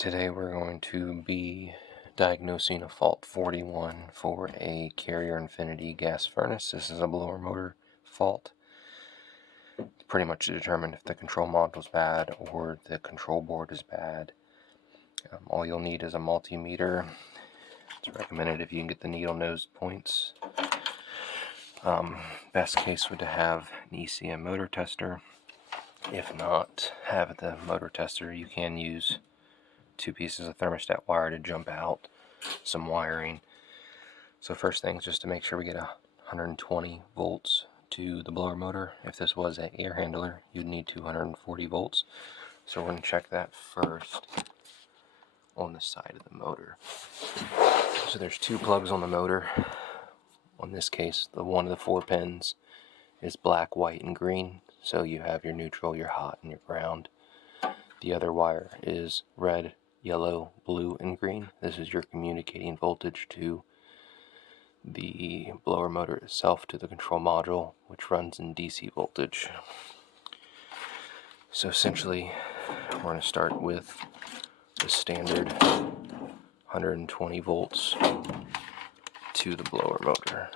Today we're going to be diagnosing a fault 41 for a Carrier Infinity gas furnace. This is a blower motor fault. It's pretty much to determine if the control module is bad or the control board is bad. All you'll need is a multimeter. It's recommended if you can get the needle nose points. Best case would to have an ECM motor tester. If not, have the motor tester. You can use 2 pieces of thermostat wire to jump out some wiring. So first thing is just to make sure we get 120 volts to the blower motor. If this was an air handler, you'd need 240 volts. So we're going to check that first on the side of the motor. So there's 2 plugs on the motor. On this case, one of the 4 pins is black, white, and green. So you have your neutral, your hot, and your ground. The other wire is red, yellow, blue, and green. This is your communicating voltage to the blower motor itself, to the control module, which runs in DC voltage. So essentially, we're going to start with the standard 120 volts to the blower motor.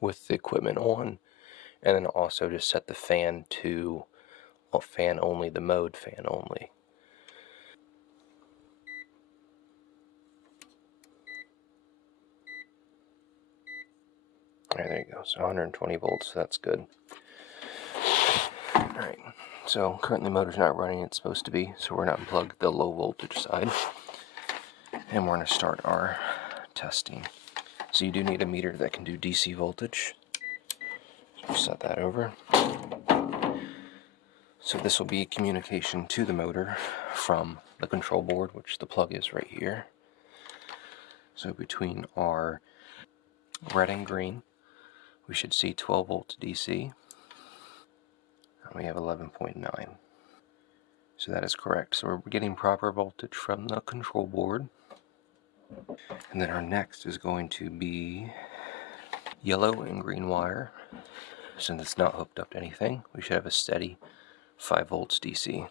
With the equipment on, and then also just set the fan to fan only, the mode fan only. There you go, so 120 volts, so that's good. Alright, so currently the motor's not running, it's supposed to be, so we're going to unplug the low voltage side, and we're going to start our testing. So you do need a meter that can do DC voltage. So set that over. So this will be communication to the motor from the control board, which the plug is right here. So between our red and green, we should see 12 volts DC. And we have 11.9. So that is correct. So we're getting proper voltage from the control board. And then our next is going to be yellow and green wire. Since it's not hooked up to anything, we should have a steady 5 volts DC.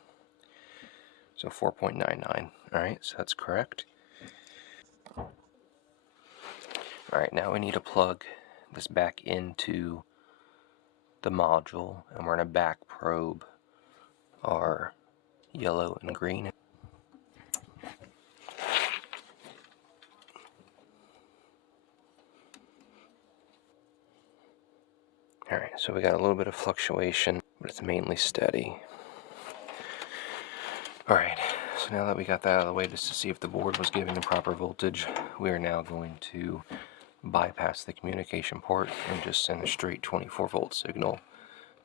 So 4.99. Alright, so that's correct. Alright, now we need to plug this back into the module, and we're going to back probe our yellow and green. Alright, so we got a little bit of fluctuation, but it's mainly steady. Alright, so now that we got that out of the way, just to see if the board was giving the proper voltage, we are now going to bypass the communication port and just send a straight 24 volt signal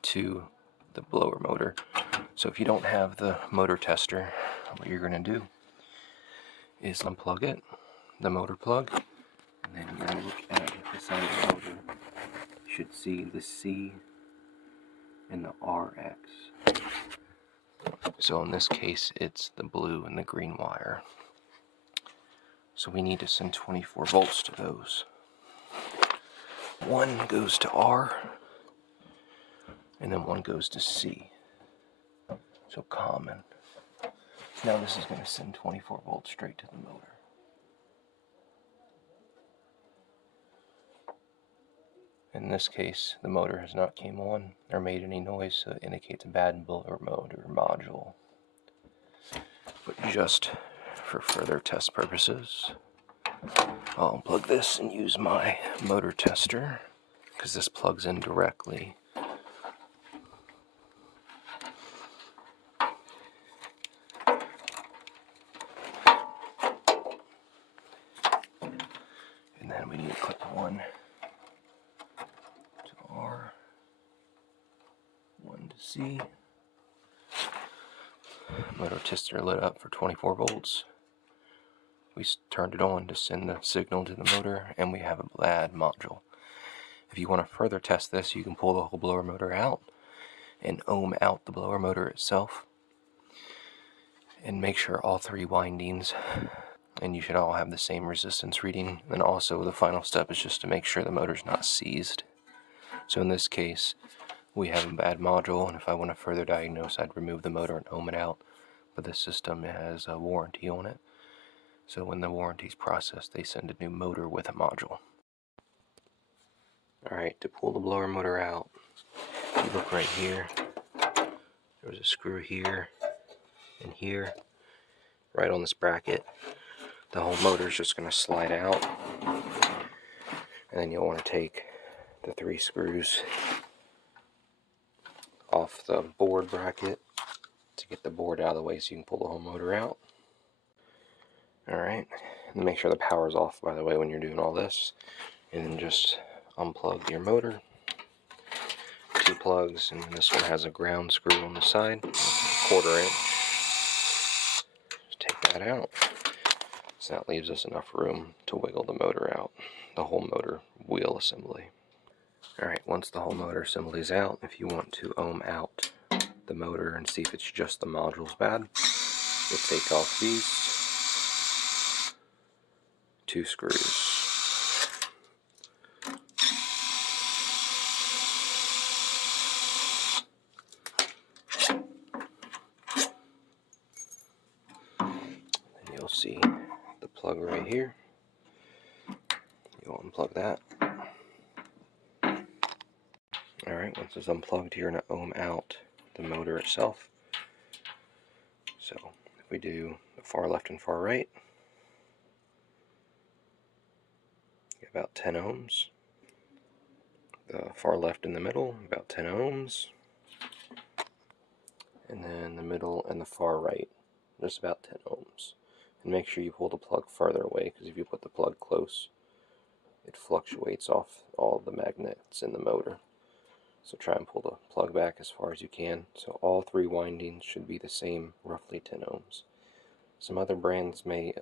to the blower motor. So if you don't have the motor tester, what you're going to do is unplug it, the motor plug, and then you're going to look at the side of the motor. You should see the C and the RX. So in this case, it's the blue and the green wire. So we need to send 24 volts to those. One goes to R, and then one goes to C. So common. Now this is going to send 24 volts straight to the motor. In this case, the motor has not came on or made any noise, so it indicates a bad blower motor module. But just for further test purposes, I'll unplug this and use my motor tester, because this plugs in directly. And then we need to clip one to R, one to C. Motor tester lit up for 24 volts. We turned it on to send the signal to the motor, and we have a bad module. If you want to further test this, you can pull the whole blower motor out and ohm out the blower motor itself, and make sure all 3 windings and you should all have the same resistance reading. And also the final step is just to make sure the motor's not seized. So in this case, we have a bad module, and if I want to further diagnose, I'd remove the motor and ohm it out. But the system has a warranty on it, so when the warranty's processed, they send a new motor with a module. Alright, to pull the blower motor out, you look right here. There's a screw here and here, right on this bracket. The whole motor's just going to slide out, and then you'll want to take the 3 screws off the board bracket to get the board out of the way so you can pull the whole motor out. Alright, and make sure the power's off, by the way, when you're doing all this. And then just unplug your motor. 2 plugs, and this one has a ground screw on the side, 1/4 inch. Just take that out. So that leaves us enough room to wiggle the motor out, the whole motor wheel assembly. Alright, once the whole motor assembly is out, if you want to ohm out the motor and see if it's just the module's bad, you take off these 2 screws. And you'll see the plug right here. You'll unplug that. Alright, once it's unplugged, you're going to ohm out the motor itself. So if we do the far left and far right, get about 10 ohms. The far left in the middle, about 10 ohms. And then the middle and the far right, just about 10 ohms. And make sure you pull the plug farther away, because if you put the plug close, it fluctuates off all the magnets in the motor. So try and pull the plug back as far as you can. So all 3 windings should be the same, roughly 10 ohms. Some other brands may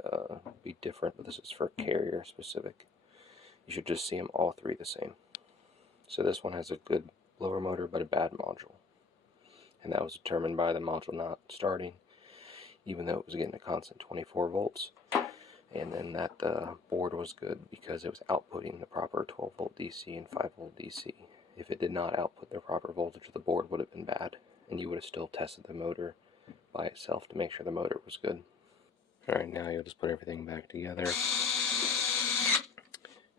be different, but this is for carrier specific. You should just see them all 3 the same. So this one has a good blower motor, but a bad module. And that was determined by the module not starting, even though it was getting a constant 24 volts. And then that board was good because it was outputting the proper 12 volt DC and 5 volt DC. If it did not output the proper voltage, the board would have been bad, and you would have still tested the motor by itself to make sure the motor was good. Alright, now you'll just put everything back together,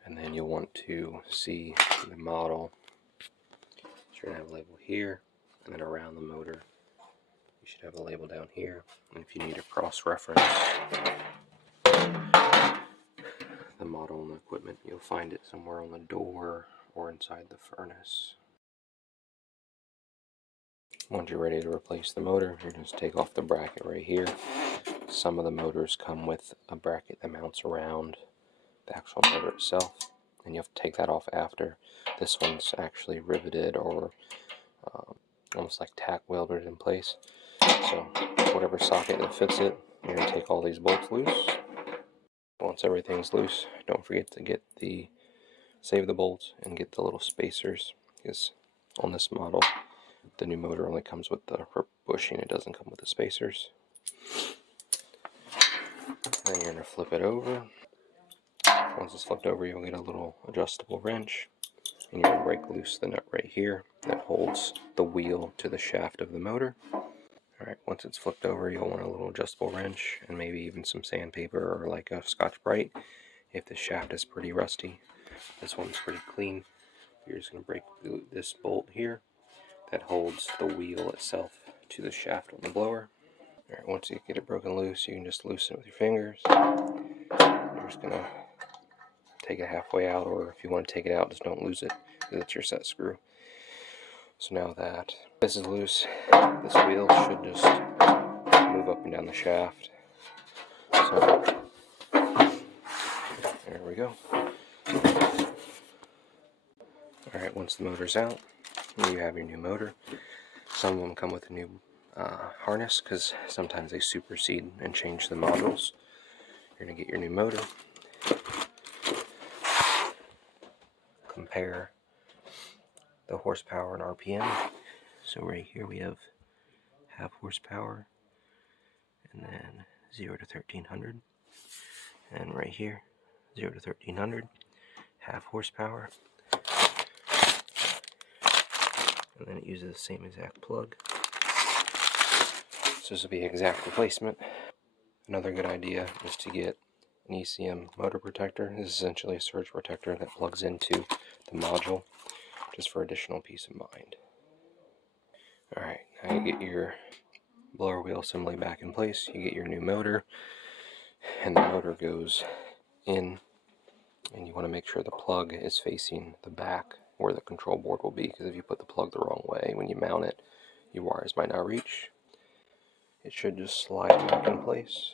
and then you'll want to see the model. So you're going to have a label here, and then around the motor you should have a label down here. And if you need a cross-reference the model and the equipment, you'll find it somewhere on the door or inside the furnace. Once you're ready to replace the motor, you're going to take off the bracket right here. Some of the motors come with a bracket that mounts around the actual motor itself, and you have to take that off after. This one's actually riveted or almost like tack welded in place. So whatever socket that fits it, you're going to take all these bolts loose. Once everything's loose, don't forget to save the bolts and get the little spacers, because on this model the new motor only comes with the bushing, it doesn't come with the spacers. Then you're going to flip it over. Once it's flipped over, you'll get a little adjustable wrench, and you're going to break loose the nut right here that holds the wheel to the shaft of the motor. Alright, once it's flipped over, you'll want a little adjustable wrench and maybe even some sandpaper or like a Scotch-Brite if the shaft is pretty rusty. This one's pretty clean. You're just going to break this bolt here that holds the wheel itself to the shaft on the blower. Alright, once you get it broken loose, you can just loosen it with your fingers. You're just going to take it halfway out, or if you want to take it out, just don't lose it, because it's your set screw. So now that this is loose, this wheel should just move up and down the shaft. So there we go. Alright, once the motor's out, you have your new motor. Some of them come with a new harness, because sometimes they supersede and change the modules. You're going to get your new motor. Compare the horsepower and RPM. So right here we have half horsepower, and then 0 to 1300. and right here, 0 to 1300, half horsepower. And then it uses the same exact plug. So this will be exact replacement. Another good idea is to get an ECM motor protector. This is essentially a surge protector that plugs into the module, just for additional peace of mind. Alright, now you get your blower wheel assembly back in place, you get your new motor, and the motor goes in, and you want to make sure the plug is facing the back where the control board will be, because if you put the plug the wrong way when you mount it, your wires might not reach. It should just slide back in place.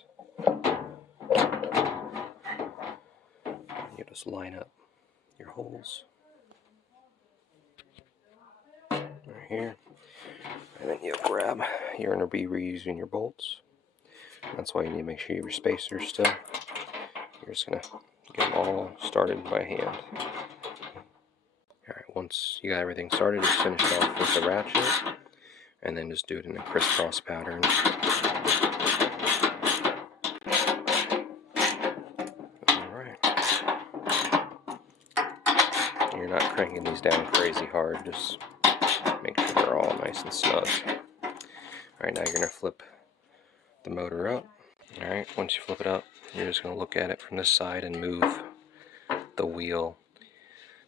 You just line up your holes right here, and then you grab, you're going to be reusing your bolts. That's why you need to make sure you have your spacers still. You're just going to get them all started by hand. Alright, once you got everything started, just finish it off with the ratchet, and then just do it in a crisscross pattern. Alright. You're not cranking these down crazy hard, just make sure they're all nice and snug. Alright, now you're going to flip the motor up. Alright, once you flip it up, you're just going to look at it from this side and move the wheel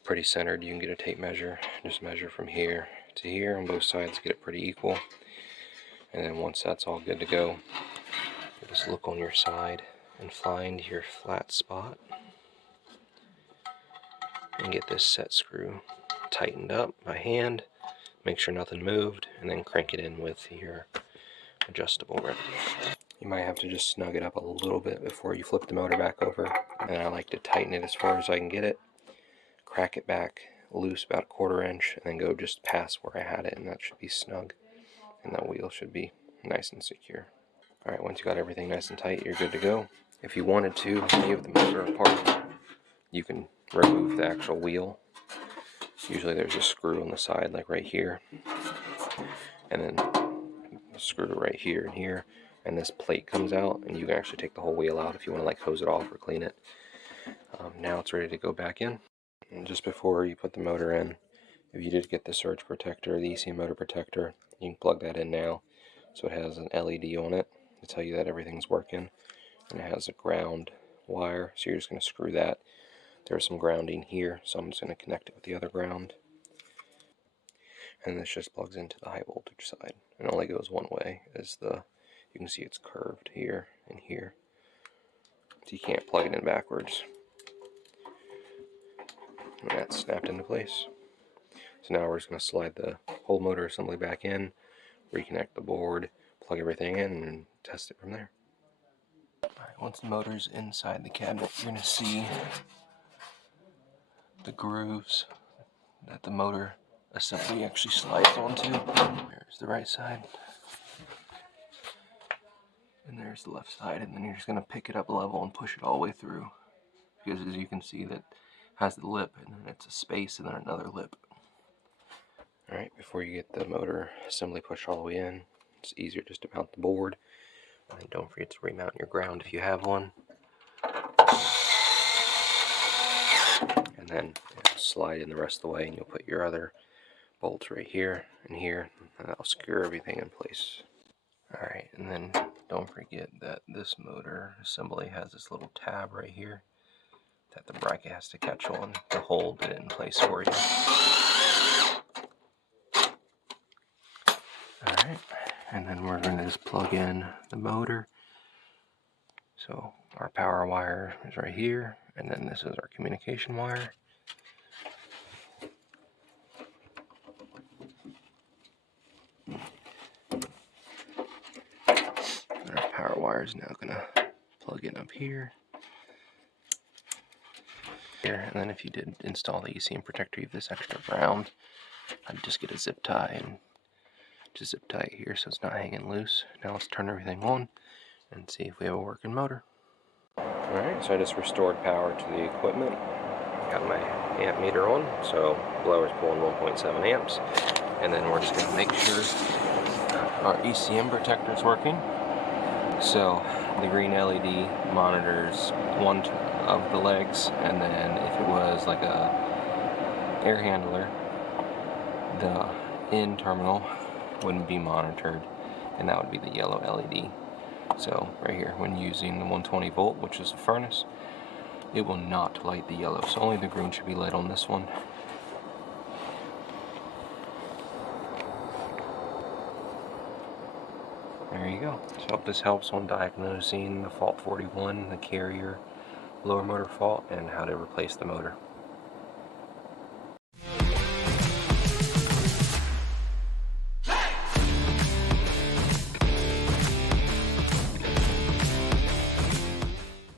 pretty centered. You can get a tape measure, just measure from here to here on both sides, get it pretty equal. And then once that's all good to go, you just look on your side and find your flat spot and get this set screw tightened up by hand. Make sure nothing moved, and then crank it in with your adjustable rivet. You might have to just snug it up a little bit before you flip the motor back over, and I like to tighten it as far as I can get it, crack it back loose about 1/4 inch, and then go just past where I had it, and that should be snug, and that wheel should be nice and secure. Alright, once you got everything nice and tight, you're good to go. If you wanted to leave the motor apart, you can remove the actual wheel. Usually there's a screw on the side, like right here, and then a screw right here and here, and this plate comes out, and you can actually take the whole wheel out if you want to like hose it off or clean it. Now it's ready to go back in. And just before you put the motor in, if you did get the surge protector, the ECM motor protector, you can plug that in now. So it has an LED on it to tell you that everything's working, and it has a ground wire, so you're just going to screw that. There's some grounding here, so I'm just going to connect it with the other ground. And this just plugs into the high voltage side. It only goes one way, as you can see it's curved here and here. So you can't plug it in backwards. And that's snapped into place. So now we're just going to slide the whole motor assembly back in, reconnect the board, plug everything in, and test it from there. Alright, once the motor's inside the cabinet, you're going to see the grooves that the motor assembly actually slides onto. There's the right side, and there's the left side, and then you're just going to pick it up level and push it all the way through, because as you can see, that has the lip, and then it's a space, and then another lip. Alright, before you get the motor assembly pushed all the way in, it's easier just to mount the board, and don't forget to remount your ground if you have one. And then slide in the rest of the way, and you'll put your other bolts right here and here, and that'll secure everything in place. Alright, and then don't forget that this motor assembly has this little tab right here that the bracket has to catch on to hold it in place for you. Alright, and then we're going to just plug in the motor. So our power wire is right here, and then this is our communication wire. And our power wire is now going to plug in up here. And then if you did install the ECM protector, you have this extra ground. I'd just get a zip tie and just zip tie it here so it's not hanging loose. Now let's turn everything on and see if we have a working motor. Alright, so I just restored power to the equipment. Got my amp meter on, so blower's pulling 1.7 amps. And then we're just going to make sure our ECM protector is working. So the green LED monitors one of the legs, and then if it was like a air handler, the in terminal wouldn't be monitored, and that would be the yellow LED. So right here, when using the 120 volt, which is a furnace, it will not light the yellow, so only the green should be lit on this one. There you go. So I hope this helps on diagnosing the fault 41, the carrier lower motor fault, and how to replace the motor.